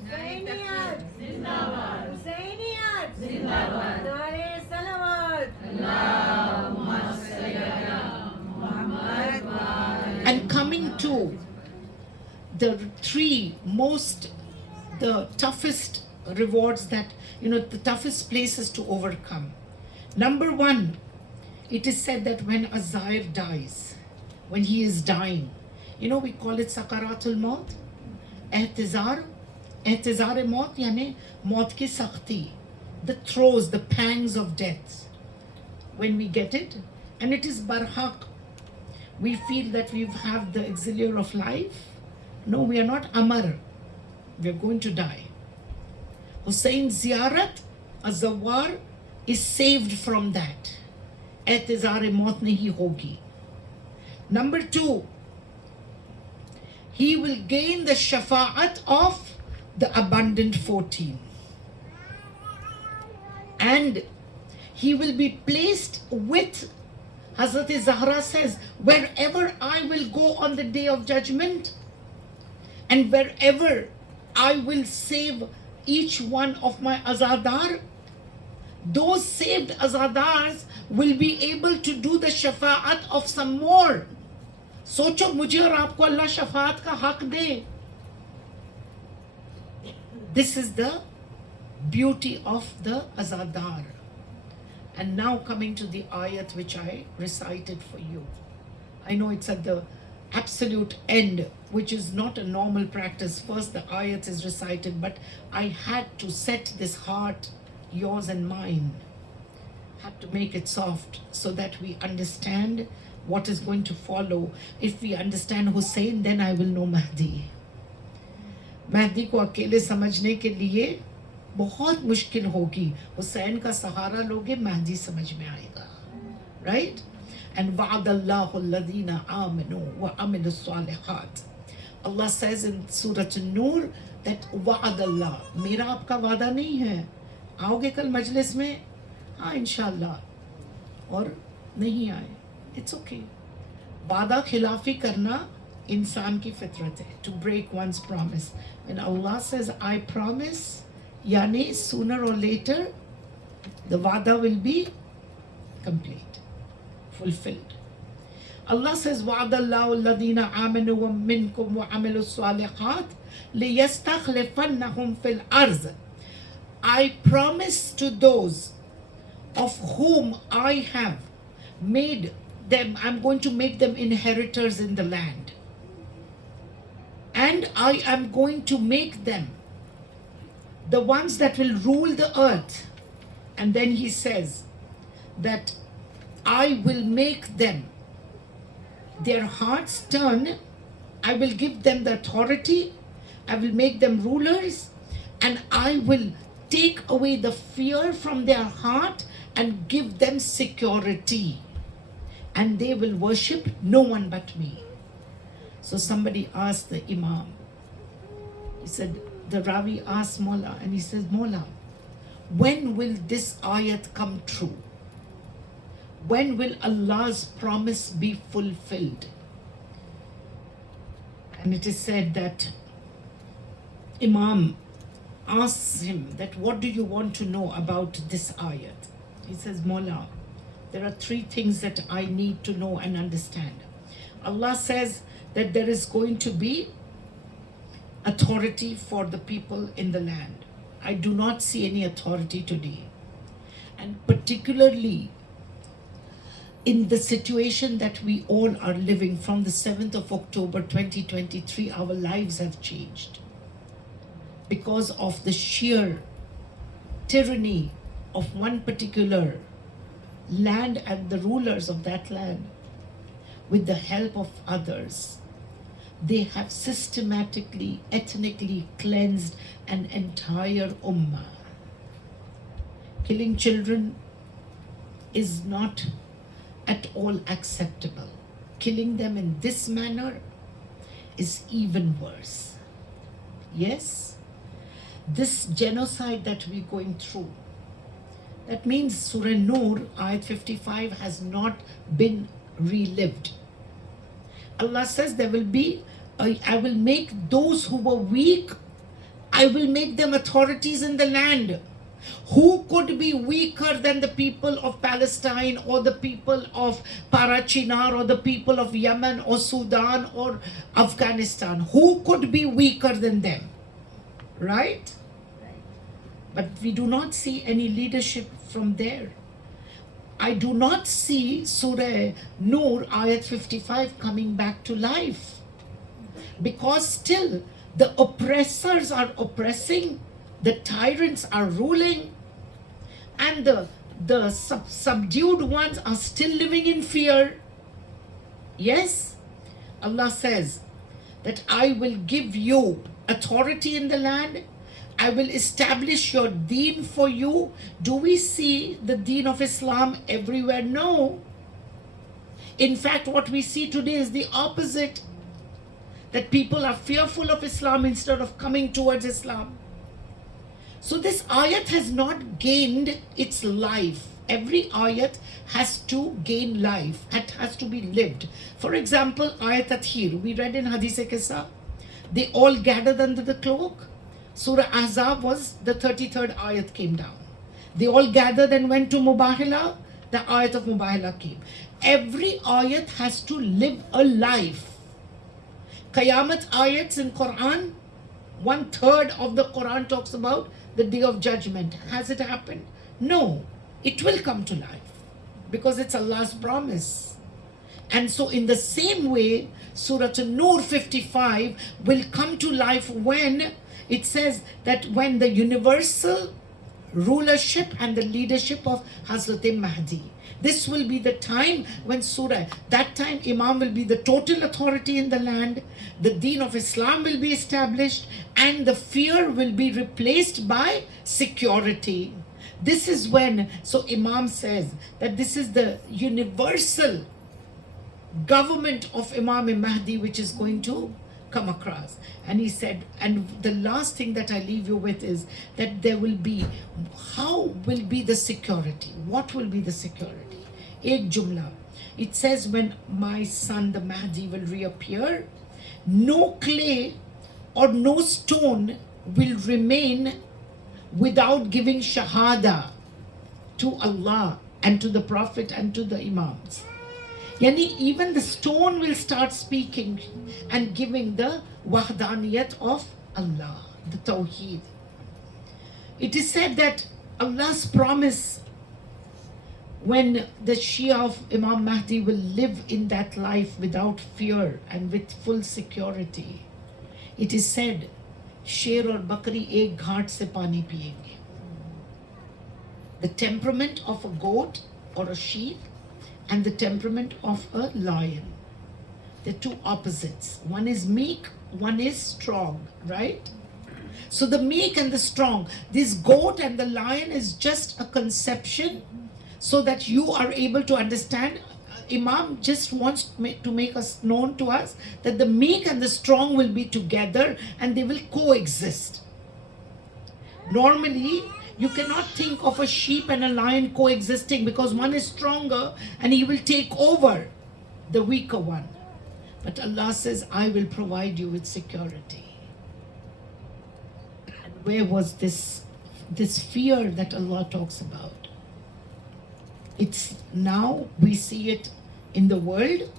Husainiyat Zindabad. Husainiyat Zindabad. Nare Salawat. Allahumma salli ala Muhammad. And coming to the toughest rewards that, you know, the toughest places to overcome. Number one, it is said that when a Zair dies, when he is dying, you know, we call it Sakaratul Maut, Ehtizar Maut, yani Maut ki sakhti, the throes, the pangs of death. When we get it, and it is barhaq, we feel that we have the auxiliary of life. No, we are not amar. We are going to die. Hussein Ziyarat, Azawar, is saved from that. Ehtizar Maut nahi hogi. Number two, he will gain the shafa'at of the abundant 14. And he will be placed with, Hazrat Zahra says, wherever I will go on the day of judgment, and wherever I will save each one of my azadar, those saved azadars will be able to do the shafa'at of some more. سوچو مجھے اور آپ کو اللہ شفاعت کا حق دے. This is the beauty of the azadar. And now coming to the ayat which I recited for you. I know it's at the absolute end, which is not a normal practice. First the ayat is recited, but I had to set this heart, yours and mine, have to make it soft so that we understand what is going to follow. If we understand Hussein, then I will know Mahdi. مہدی کو اکیلے سمجھنے کے لیے بہت مشکل ہوگی. حسین کا سہارا لوگے, مہدی سمجھ میں آئے گا. رائٹ. اینڈ وعد اللہ الذین آمنوا وعملوا الصالحات. اللہ says in Surah An-Nur that وعد اللہ, میرا آپ کا وعدہ نہیں ہے. آؤ گے کل مجلس میں؟ ہاں انشاءاللہ. اور نہیں آئے, اٹس اوکے. وعدہ خلافی کرنا انسان کی فطرت ہے, to break one's promise. When Allah says I promise, yani sooner or later the wa'da will be complete, fulfilled. Allah says wa'ada Allahu alladhina amanu wa minkum wa amilu salihat liyastakhlifannahum fil ardh. I promise to those of whom I have made them, I'm going to make them inheritors in the land. And I am going to make them the ones that will rule the earth. And then he says that I will make them, their hearts turn, I will give them the authority, I will make them rulers, and I will take away the fear from their heart and give them security. And they will worship no one but me. So somebody asked the Imam, he said, the Ravi asked Mola, and he says, Mola, when will this ayat come true? When will Allah's promise be fulfilled? And it is said that Imam asks him that what do you want to know about this ayat? He says, Mola, there are 3 things that I need to know and understand. Allah says that there is going to be authority for the people in the land. I do not see any authority today. And particularly in the situation that we all are living from the 7th of October 2023, our lives have changed because of the sheer tyranny of one particular land and the rulers of that land. With the help of others, they have systematically, ethnically cleansed an entire ummah. Killing children is not at all acceptable. Killing them in this manner is even worse. Yes, this genocide that we're going through, that means Surah Nur, Ayat 55 has not been relived. Allah says there will be, I will make those who were weak, I will make them authorities in the land. Who could be weaker than the people of Palestine or the people of Parachinar or the people of Yemen or Sudan or Afghanistan? Who could be weaker than them? Right? But we do not see any leadership from there. I do not see Surah Nur, Ayat 55 coming back to life. Because still the oppressors are oppressing, the tyrants are ruling, and the subdued ones are still living in fear. Yes, Allah says that I will give you authority in the land. I will establish your deen for you. Do we see the deen of Islam everywhere? No. In fact, what we see today is the opposite. That people are fearful of Islam instead of coming towards Islam. So this ayat has not gained its life. Every ayat has to gain life. It has to be lived. For example, ayat Tathir, we read in Hadith Qissa, they all gathered under the cloak. Surah Ahzab was the 33rd ayat came down. They all gathered and went to Mubahila. the ayat of Mubahala came. Every ayat has to live a life. Qayamat ayats in Quran, 1/3 of the Quran talks about the day of judgment. Has it happened? No. It will come to life because it's Allah's promise. And so in the same way, Surah An-Nur 55 will come to life when it says that when the universal rulership and the leadership of Hazrat Mahdi. This will be the time when Surah, that time Imam will be the total authority in the land, the deen of Islam will be established, and the fear will be replaced by security. This is when, so Imam says that this is the universal government of Imam Mahdi which is going to come across. And he said, and the last thing that I leave you with is that there will be, how will be the security? What will be the security? Ek jumla. It says when my son the Mahdi will reappear, no clay or no stone will remain without giving shahada to Allah and to the Prophet and to the Imams. Yani even the stone will start speaking and giving the wahdaniyat of Allah, the Tawheed. It is said that Allah's promise when the Shia of Imam Mahdi will live in that life without fear and with full security. It is said, Sher aur Bakri ek ghat se pani piyenge. The temperament of a goat or a sheep and the temperament of a lion. They're two opposites. One is meek, one is strong, right? So the meek and the strong, this goat and the lion is just a conception so that you are able to understand. Imam just wants to make us known to us that the meek and the strong will be together and they will coexist. Normally, you cannot think of a sheep and a lion coexisting because one is stronger and he will take over the weaker one. But Allah says, I will provide you with security. And where was this fear that Allah talks about? It's now we see it in the world.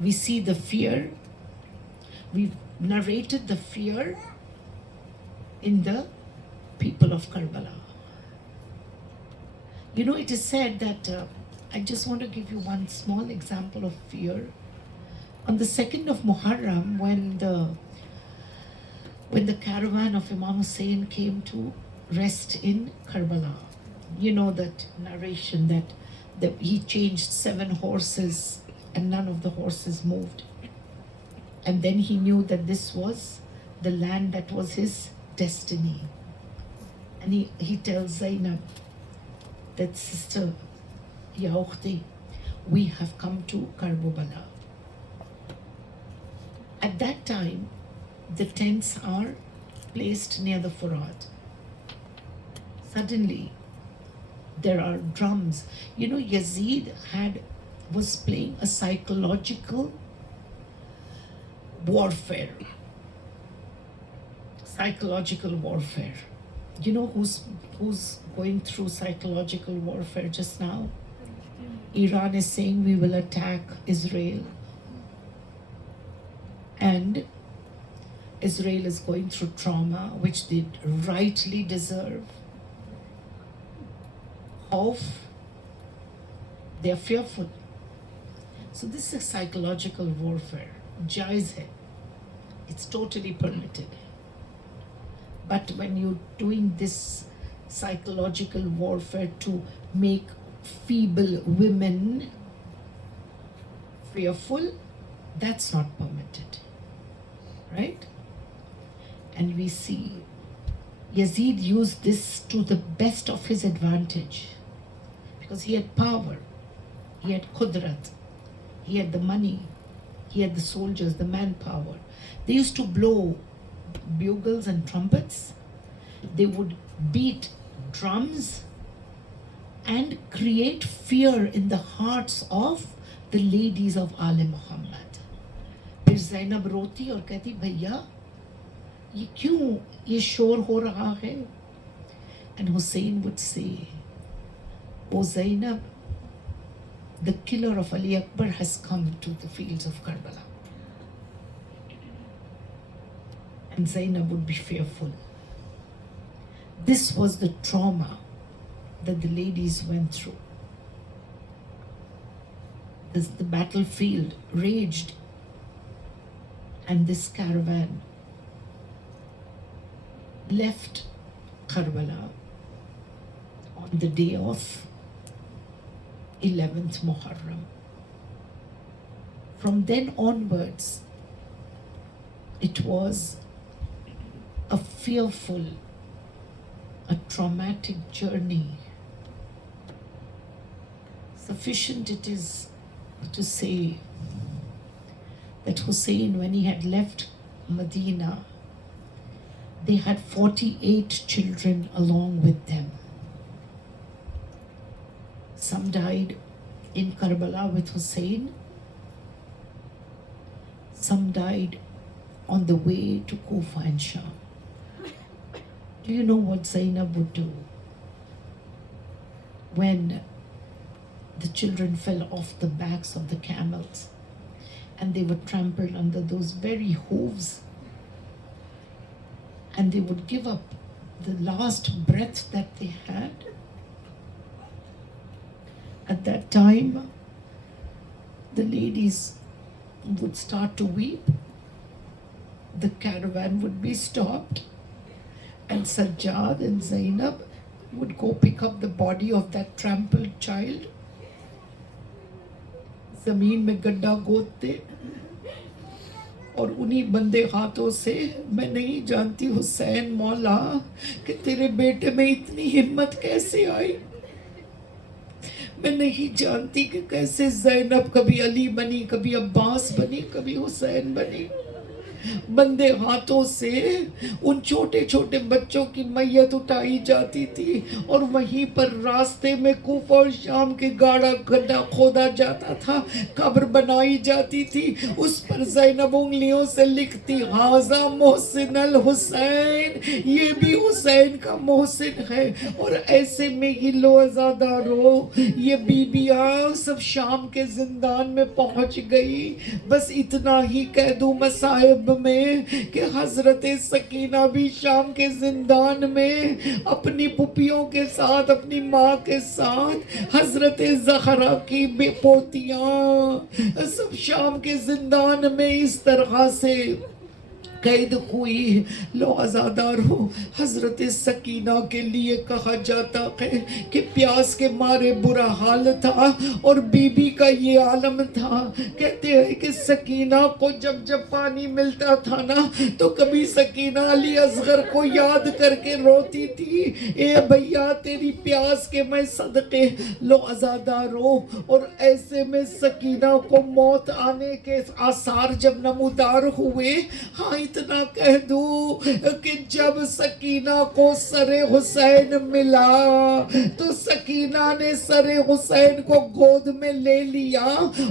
We see the fear. We've narrated the fear in the people of Karbala. You know, it is said that, I just want to give you one small example of fear. On the 2nd of Muharram, when the caravan of Imam Hussein came to rest in Karbala, you know that narration that he changed 7 horses and none of the horses moved. And then he knew that this was the land that was his destiny. And he tells Zainab that, sister, Ya ukhti, we have come to Karbala. At that time, the tents are placed near the Furat. Suddenly, there are drums. You know, Yazid was playing a psychological warfare. Psychological warfare. You know who's going through psychological warfare just now? Iran is saying we will attack Israel. And Israel is going through trauma, which they rightly deserve. Khawf. They are fearful. So this is psychological warfare. Jaiz hai. It's totally permitted. But when you're doing this psychological warfare to make feeble women fearful, that's not permitted. Right? And we see Yazid used this to the best of his advantage because he had power, he had qudrat, he had the money, he had the soldiers, the manpower. They used to blow bugles and trumpets. They would beat drums and create fear in the hearts of the ladies of Aale Muhammad. फिर ज़ैनब रोती और कहती, भैया ये क्यों ये शोर हो रहा है? And Hussein would say, O Zainab, the killer of Ali Akbar has come to the fields of Karbala. And Zainab would be fearful. This was the trauma that the ladies went through. The battlefield raged, and this caravan left Karbala on the day of 11th Muharram. From then onwards, it was a fearful, a traumatic journey. Sufficient it is to say that Hussein, when he had left Medina, they had 48 children along with them. Some died in Karbala with Hussein. Some died on the way to Kufa and Sham. Do you know what Zainab would do when the children fell off the backs of the camels and they were trampled under those very hooves, and they would give up the last breath that they had? At that time, the ladies would start to weep. The caravan would be stopped, and Sajjad and Zainab would go pick up the body of that trampled child, زمین میں گڈھا گودتے, اور انہی بندے ہاتھوں سے, میں نہیں جانتی حسین مولا کہ تیرے بیٹے میں اتنی ہمت کیسے آئی. میں نہیں جانتی کہ کیسے زینب کبھی علی بنی, کبھی عباس بنی, کبھی حسین بنی. بندے ہاتھوں سے ان چھوٹے چھوٹے بچوں کی میت اٹھائی جاتی تھی, اور وہیں پر راستے میں کوفہ اور شام کے گاڑا گڈھا کھودا جاتا تھا, قبر بنائی جاتی تھی. اس پر زینب انگلیوں سے لکھتی, ھذا محسن الحسین, یہ بھی حسین کا محسن ہے. اور ایسے میں ہی لو عزادارو, یہ بیبیاں سب شام کے زندان میں پہنچ گئی. بس اتنا ہی کہہ دوں مصائب میں کہ حضرت سکینہ بھی شام کے زندان میں اپنی پھپھیوں کے ساتھ, اپنی ماں کے ساتھ, حضرت زہرا کی بے پوتیاں سب شام کے زندان میں اس طرح سے قید ہوئی. لو عزادارو, حضرت سکینہ کے لیے کہا جاتا ہے کہ پیاس کے مارے برا حال تھا, اور بی بی کا یہ عالم تھا. کہتے ہیں کہ سکینہ کو جب جب پانی ملتا تھا نا, تو کبھی سکینہ علی اصغر کو یاد کر کے روتی تھی, اے بھیا تیری پیاس کے میں صدقے. لو عزادارو, اور ایسے میں سکینہ کو موت آنے کے آثار جب نمودار ہوئے, ہاں اتنا کہہ دوں کہ جب سکینہ کو سر حسین ملا تو سکینہ نے سر حسین کو گود میں لے لیا,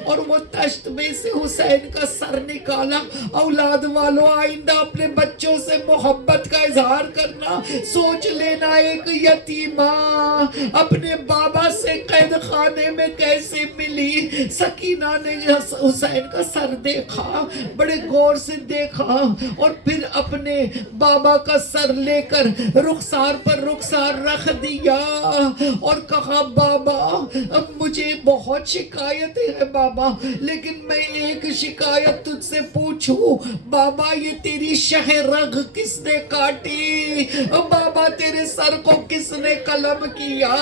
اور وہ تشت میں سے حسین کا سر نکالا. اولاد والوں, آئندہ اپنے بچوں سے محبت کا اظہار کرنا. سوچ لینا ایک یتیمہ اپنے بابا سے قید خانے میں کیسے ملی. سکینہ نے حسین کا سر دیکھا, بڑے غور سے دیکھا, اور پھر اپنے بابا کا سر لے کر رخسار پر رخسار رکھ دیا, اور کہا بابا اب مجھے بہت شکایتیں ہیں بابا, لیکن میں ایک شکایت تجھ سے پوچھوں. بابا یہ تیری شہ رگ کس نے کاٹی؟ بابا تیرے سر کو کس نے قلم کیا؟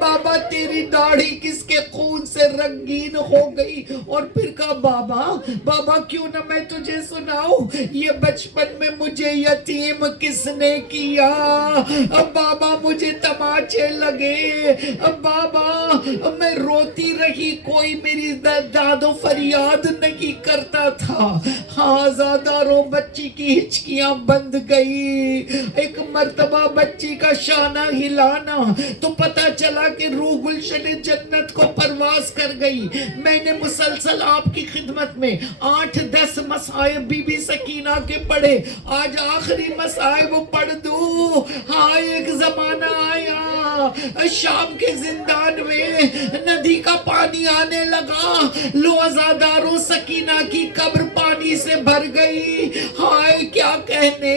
بابا تیری داڑھی کس کے خون سے رنگین ہو گئی؟ اور پھر کہا بابا کیوں نہ میں تجھے سناؤں, یہ بچپن میں مجھے یتیم کس نے کیا؟ بابا مجھے تماچے لگے, بابا میں روتی رہی, کوئی میری داد و فریاد نہیں کرتا تھا. ہاں زادارو, بچی کی ہچکیاں بند گئی. ایک مرتبہ بچی کا شانہ ہلانا تو پتا چلا کہ روح گلشن جنت کو پرواز کر گئی. میں نے مسلسل آپ کی خدمت میں 8-10 مصائب بی بی سکینہ کے پڑھے, آج آخری مصائب پڑھ دوں. ہاں ایک زمانہ آیا شام کے زندان میں ندی کا پانی آنے لگا، لو عزاداروں سکینہ کی قبر پانی سے بھر گئی. ہائے کیا کہنے.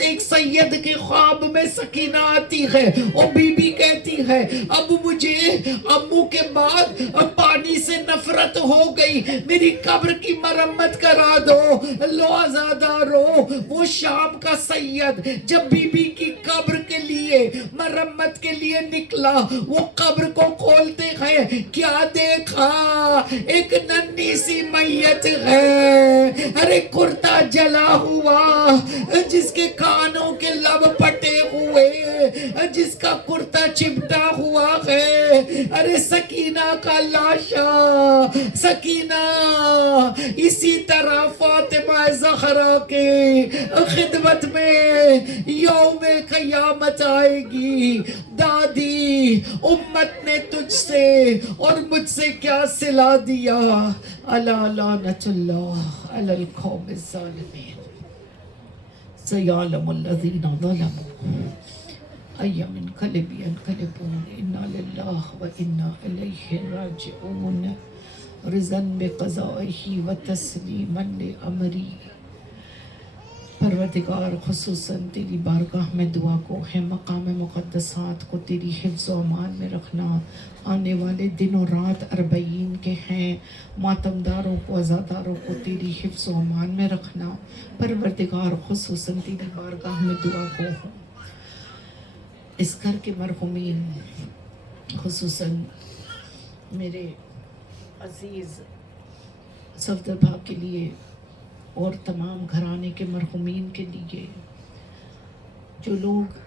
ایک سید کے خواب میں سکینہ آتی ہے، وہ بی بی کہتی ہے اب مجھے امو کے بعد پانی سے نفرت ہو گئی، میری قبر کی مرمت کرا دو. لو عزاداروں، وہ شام کا سید جب بی بی کی قبر کے لیے مرمت کے لیے نکلا، وہ قبر کو کھولتے ہیں، کیا دیکھا؟ ایک ننھی سی میت ہے. ارے کرتا جلا ہوا، جس کے کانوں کے لب پٹے ہوئے، جس کا کرتا چپٹا ہوا ہے. ارے سکینہ کا لاشا، سکینہ اسی طرح فاطمہ زہرا کے خدمت میں یوم قیامت آئے گی. دادی امت نے تجھ سے اور مجھ سے کیا صلہ دیا. الا لعنت اللہ علی القوم الظالمین. سیعلم الذین ظلموا ای منقلب ینقلبون. انا للہ و انا الیہ راجعون. رضا بقضائہ و تسلیما لامری. پروردگار خصوصاً تیری بارگاہ میں دعا کو ہے مقام مقدسات کو تیری حفظ و امان میں رکھنا. آنے والے دن و رات 40 کے ہیں، ماتمداروں کو عزاداروں کو تیری حفظ و امان میں رکھنا. پروردگار خصوصاً تیری بارگاہ میں دعا کو اس گھر کے مرحومین، خصوصاً میرے عزیز صفدر بھائی کے لیے اور تمام گھرانے کے مرحومین کے لیے، جو لوگ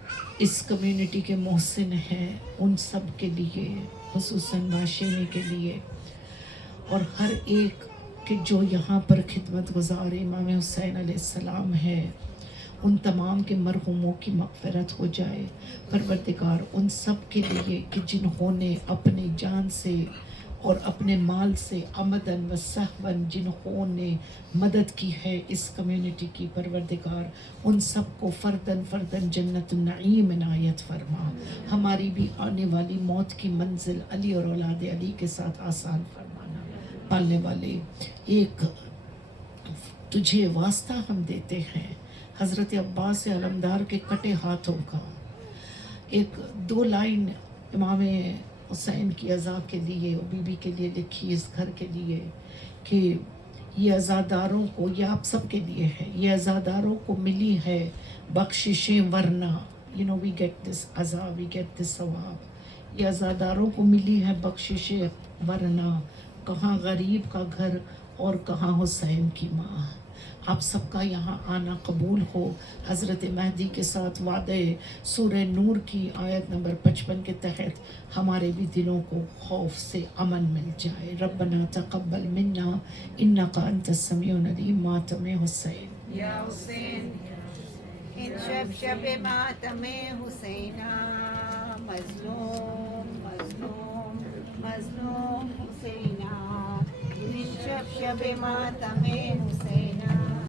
اس کمیونٹی کے محسن ہیں ان سب کے لیے، خصوصاً باشینے کے لیے، اور ہر ایک کہ جو یہاں پر خدمت گزار امام حسین علیہ السلام ہے، ان تمام کے مرحوموں کی مغفرت ہو جائے. پروردگار ان سب کے لیے کہ جنہوں نے اپنی جان سے اور اپنے مال سے عمدن و سہون جنہوں نے مدد کی ہے اس کمیونٹی کی، پروردگار ان سب کو فردن فردن جنت النعیم عنایت فرما. ہماری بھی آنے والی موت کی منزل علی اور اولاد علی کے ساتھ آسان فرمانا. پالنے والے، ایک تجھے واسطہ ہم دیتے ہیں حضرت عباس علمدار کے کٹے ہاتھوں کا. ایک 2 لائن امام حسین کی عزا کے لیے، بی بی کے لیے لکھی اس گھر کے لیے کہ یہ عزاداروں کو، یہ آپ سب کے لیے ہے، یہ عزاداروں کو ملی ہے بخششیں ورنہ. we get this عزا، we get this ثواب. یہ عزاداروں کو ملی ہے بخششیں ورنہ، کہاں غریب کا گھر اور کہاں حسین کی ماں. آپ سب کا یہاں آنا قبول ہو. حضرت مہدی کے ساتھ وعدے سورہ نور کی آیت نمبر 55 کے تحت ہمارے بھی دلوں کو خوف سے امن مل جائے. ربنا تقبل منا انک انت السمیع العلیم. ماتم حسین یا حسین. ان شب ماتم حسین، مظلوم مظلوم مظلوم حسین. ان شب ماتم حسین.